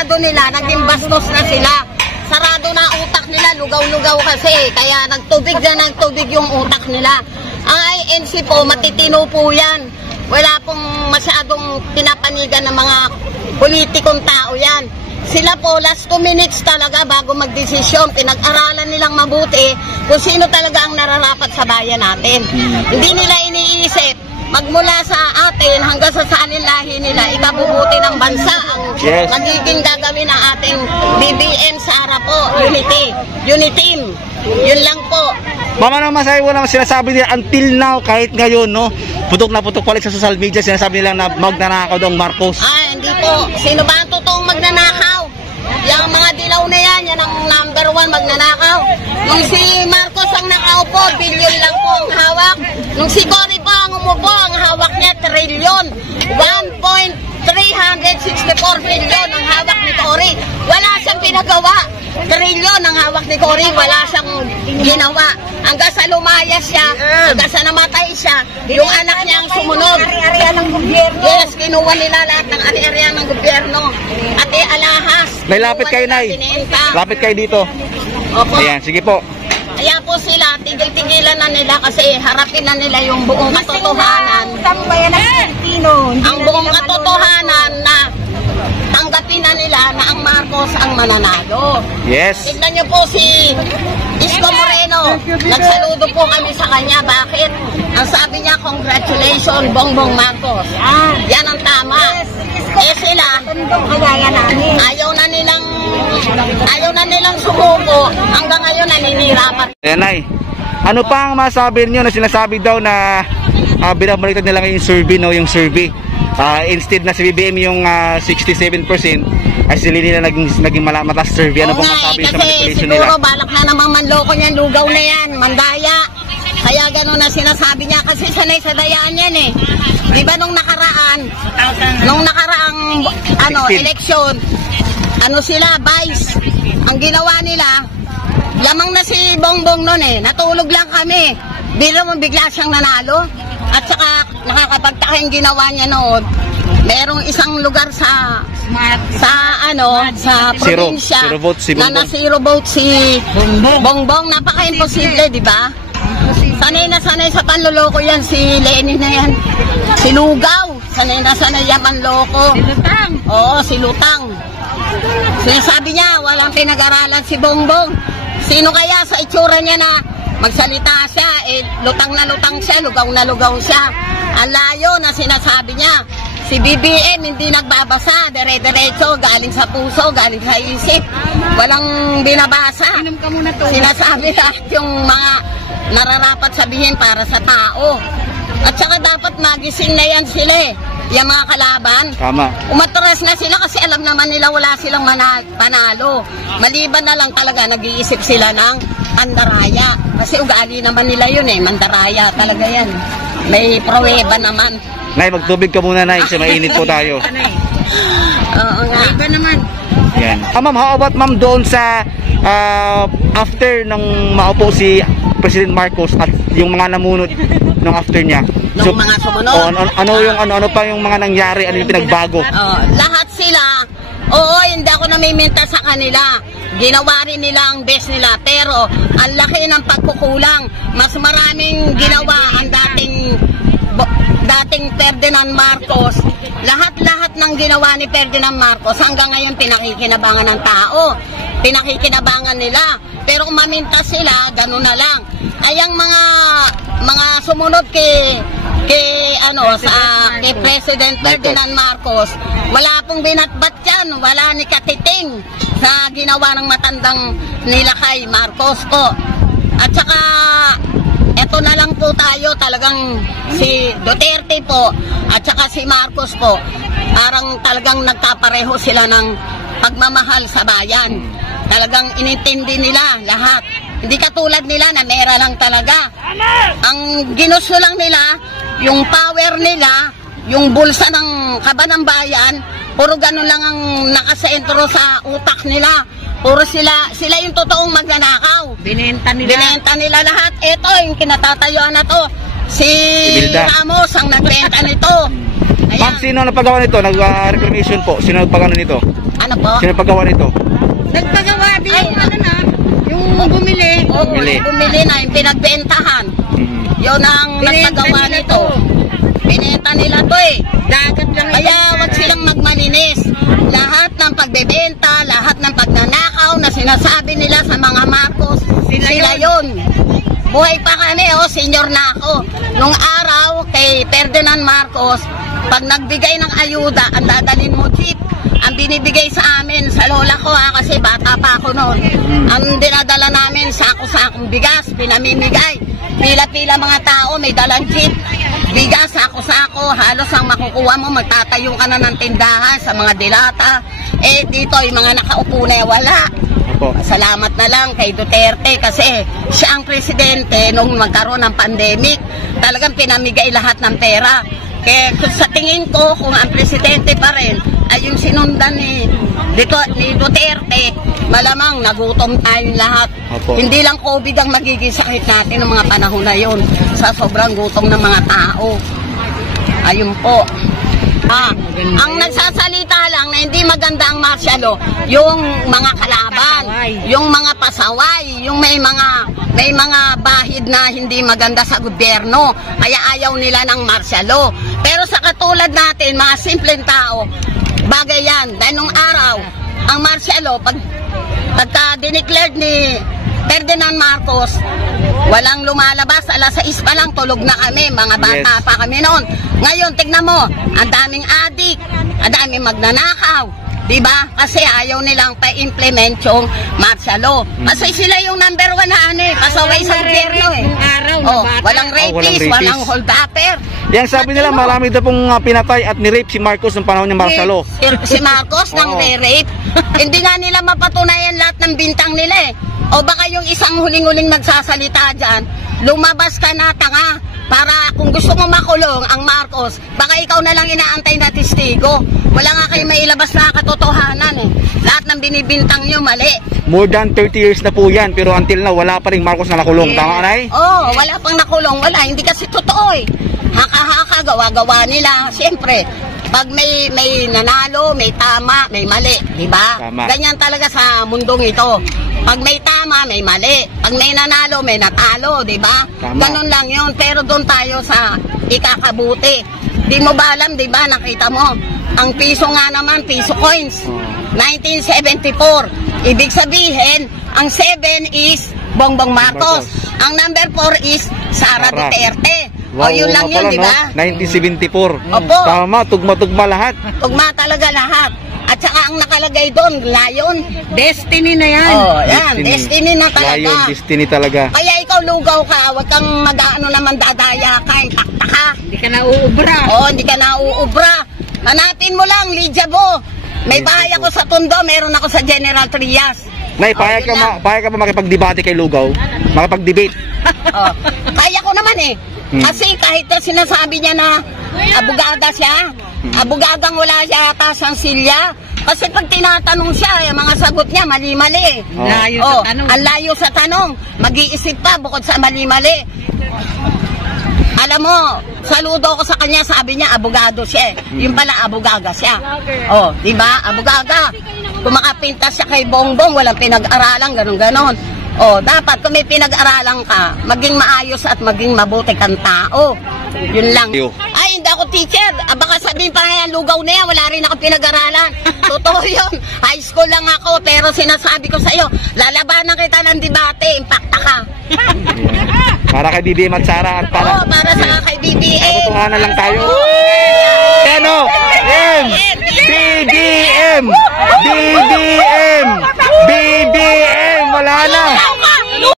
Senado nila, naging bastos na sila. Sarado na utak nila, lugaw-lugaw kasi. Kaya nagtubig yung utak nila. Ang INC po, matitino po yan. Wala pong masyadong pinapanigan ng mga politikong tao yan. Sila po, last 2 minutes talaga bago magdesisyon, pinag-aralan nilang mabuti kung sino talaga ang nararapat sa bayan natin. Hindi nila iniisip, magmula sa atin hanggang sa lahi nila, ikabubuti ng bansa ang magiging gagawin ng ating BBM Sara po, Uniteam. Yun lang po. Mama naman sa'yo, wala sinasabi nila until now, kahit ngayon, no? Putok na putok palit sa social media, sinasabi nila na magnanakaw daw Marcos. Hindi po. Sino ba ang totoong magnanakaw? Yung mga dilaw na yan, yan ang number 1 magnanakaw. Nung si Marcos ang nakaupo, billion lang po ang hawak. Nung si Cory pa ang umupo, ang hawak niya, trillion. 1.364 billion ang hawak ni Cory. Wala siyang pinagawa. Trillion ang hawak ni Cory, wala siyang ginawa. Hanggang sa lumayas siya, hanggang sa namatay siya, yung anak niya ang sumunod. Ari-arian ng gobyerno. Yes, kinuha nila lahat ng ari-arian ng gobyerno. At alahas. May lapit kayo, Nay. Lapit kayo dito. Opo. Ayan, sige po. Kaya po sila, tigil-tigilan na nila kasi harapin na nila yung buong katotohanan. Ang buong katotohanan na tanggapin na nila na ang Marcos ang mananalo. Yes. Tignan niyo po si Isko Moreno. Nagsaludo po kami sa kanya. Bakit? Ang sabi niya, congratulations, Bongbong Marcos. Yan ang tama. Eh sila, ayaw na nilang sumuko. Hanggang ngayon naninirapan. Ayan, Nay. Ano pa ang masabi niyo na sinasabi daw na binabaliktad nila yung survey, no? Yung survey. Instead na si BBM yung 67%, ay sila nila naging mataas survey. Ano pong masabi sa manipulation nila? Siguro balak na namang manloko niyan, lugaw na yan, mandaya. Kaya gano'n na sinasabi niya kasi sanay sa dayaan yan eh. Di ba nung nakaraang eleksyon, sila, vice, ang ginawa nila, lamang na si Bongbong nun eh, natulog lang kami. Bigla siyang nanalo. At saka nakakapagtaka yung ginawa niya noon. Merong isang lugar sa probinsya na zero vote si Bongbong. Napaka-imposible, di ba? Sanay na sanay sa panloloko yan si Lenny na yan. Si Lugaw, sanay na sanay yan manloko. Si Lutang. Oo, si Lutang. Sinasabi niya, walang pinag-aralan si Bongbong. Sino kaya sa itsura niya na magsalita siya, lutang na lutang siya, lugaw na lugaw siya. Ang layo na sinasabi niya. Si BBM hindi nagbabasa, dire-diretso, galing sa puso, galing sa isip. Walang binabasa. Sinasabi lahat yung mga nararapat sabihin para sa tao. At saka dapat magising na yan sila eh. Yung mga kalaban. Tama. Umatras na sila kasi alam naman nila wala silang panalo. Maliban na lang talaga nag-iisip sila ng mandaraya. Kasi ugali naman nila yun eh. Mandaraya talaga yan. May pruweba naman. Nay, magtubig ka muna, Nay. Kasi mainit po tayo. Oo nga. Iba naman. Yan. Ma'am, how about ma'am doon sa after nang maupo si President Marcos at yung mga namunod nung after niya? Nung mga sumunod? Ano pa yung mga nangyari? Ano yung pinagbago? Lahat sila. Oo, hindi ako namiminta sa kanila. Ginawa rin nila ang best nila. Pero ang laki ng pagkukulang. Mas maraming ginawa ang dating Ferdinand Marcos. Lahat ng ginawa ni Ferdinand Marcos hanggang ngayon pinakikinabangan ng tao. Pinakikinabangan nila. Pero kung maminta sila, gano'n na lang. Ay ang mga sumunod kay President Ferdinand Marcos, wala pong binatbat yan, wala ni katiting sa ginawa ng matandang nila kay Marcos po. At saka eto na lang po tayo, talagang si Duterte po at saka si Marcos po, parang talagang nagpapareho sila ng pagmamahal sa bayan. Talagang inintindi nila lahat. Hindi katulad nila na mera lang talaga. Ang ginusto lang nila, yung power nila, yung bulsa ng kaban ng bayan, puro ganun lang ang nakasentro sa utak nila. Puro sila yung totoong magnanakaw. Binenta nila lahat. Ito, yung kinatatayuan na to. Si Ramos ang nagbenta nito. Ma'am, sino nagpagawa nito? Nag-reclamation po. Sino nagpagawa nito? Ano po? po. Sino paggawa nito? Nagpagawa din yung ano na, yung bumili. Oo, bumili na, yung pinagbentahan. Yun ang nagpagawa nito. Binenta nila to eh. Dagat lang. Kaya wag silang magmalinis. Lahat ng pagbebenta, lahat ng pagnanakaw na sinasabi nila sa mga Marcos, sila yun. Buhay pa kami, senior na ako. Nung araw kay Ferdinand Marcos, pag nagbigay ng ayuda, ang dadalhin mo jeep. Ang binibigay sa amin, sa lola ko kasi bata pa ako noon. Ang dinadala namin, sako-sakong bigas, pinamimigay. Pila-pila mga tao, may dalang jeep. Bigas, sako-sako, halos ang makukuha mo, magtatayo ka na ng tindahan sa mga dilata. Dito, yung mga nakaupo na wala. Salamat na lang kay Duterte kasi siya ang presidente nung magkaroon ng pandemic. Talagang pinamigay lahat ng pera. Kaya sa tingin ko, kung ang presidente pa rin ay yung sinundan ni Duterte, malamang nagutom tayong lahat. Hindi lang COVID ang magiging sakit natin ng mga panahon na yun sa sobrang gutom ng mga tao. Ayun po. Ang nagsasalita lang na hindi maganda ang martial law, yung mga kalaban, yung mga pasaway, yung may mga bahid na hindi maganda sa gobyerno, kaya ayaw nila ng martial law. Pero sa katulad natin, mga simpleng tao, bagay yan. Dahil nung araw, ang martial law, pagka dineclared ni Ferdinand Marcos, walang lumalabas, alas 6 pa lang, tulog na kami, mga bata pa kami noon. Ngayon, tignan mo, ang daming adik, ang daming magnanakaw, diba? Kasi ayaw nilang pa-implement yung martial law. Kasi sila yung number 1 na pasaway sa gobyerno eh. Walang rapist, walang hold-upper. Yang sabi nila, marami daw pong pinatay at ni-rape si Marcos ng panahon ng martial law. Si Marcos nang re-rape. Hindi nga nila mapatunayan lahat ng bintang nila eh. O baka yung isang huling-huling nagsasalita dyan, lumabas ka na tanga para kung gusto mo makulong ang Marcos, baka ikaw na lang inaantay na testigo. Wala nga kayo mailabas na katotohanan eh. Lahat ng binibintang nyo mali. More than 30 years na po yan, pero until now, wala pa rin Marcos na nakulong. Tama, Nay? Oo, wala pang nakulong. Wala, hindi kasi totoo eh. Haka-haka, gawa-gawa nila. Siyempre, pag may nanalo, may tama, may mali, di ba? Ganyan talaga sa mundong ito. Pag may tama, may mali. Pag may nanalo, may natalo, di ba? Ganun lang yun. Pero doon tayo sa ikakabuti. Di mo ba alam, di ba? Nakita mo, ang piso nga naman, piso coins. 1974. Ibig sabihin, ang 7 is Bongbong Marcos. Ang number 4 is Sara Duterte. Wow, yun lang yun, di ba? 1974. Opo. Tama, tugma-tugma lahat. Tugma talaga lahat. At saka ang nakalagay doon, Lion. Destiny na yan. Yan. Destiny na talaga. Lion, destiny talaga. Kaya ikaw lugaw ka, huwag kang mag-ano naman dadaya ka, takta ka. Hindi ka na uubra. Hindi ka na uubra. Hanapin mo lang, Lydia Bo. May bahay ako sa Tondo, meron ako sa General Trias. Nay, payag ka ba makipag-debate kay Lugaw? Makipag-debate? Kaya ko naman eh. Kasi kahit sinasabi niya na abogada siya, abogadang wala siya ata sang silya. Kasi pag tinatanong siya, yung mga sagot niya, mali-mali. Ang layo sa tanong. Mag-iisip pa bukod sa mali-mali. Alam mo, saludo ko sa kanya, sabi niya, abogado siya. Yung pala, abogaga siya. Di ba? Abogaga. Kung makapintas siya kay Bongbong, walang pinag-aralan, ganun-ganon. Dapat kung may pinag-aralan ka, maging maayos at maging mabuti kang tao. Yun lang. Ay, hindi ako teacher. Baka sabihin pa nga, lugaw na yan, wala rin ako pinag-aralan. Totoo yun. High school lang ako, pero sinasabi ko sa'yo, lalabanan kita ng debate, impacta ka. Para kay BBM at Sara at para sa kay BBM. Katotohanan lang tayo.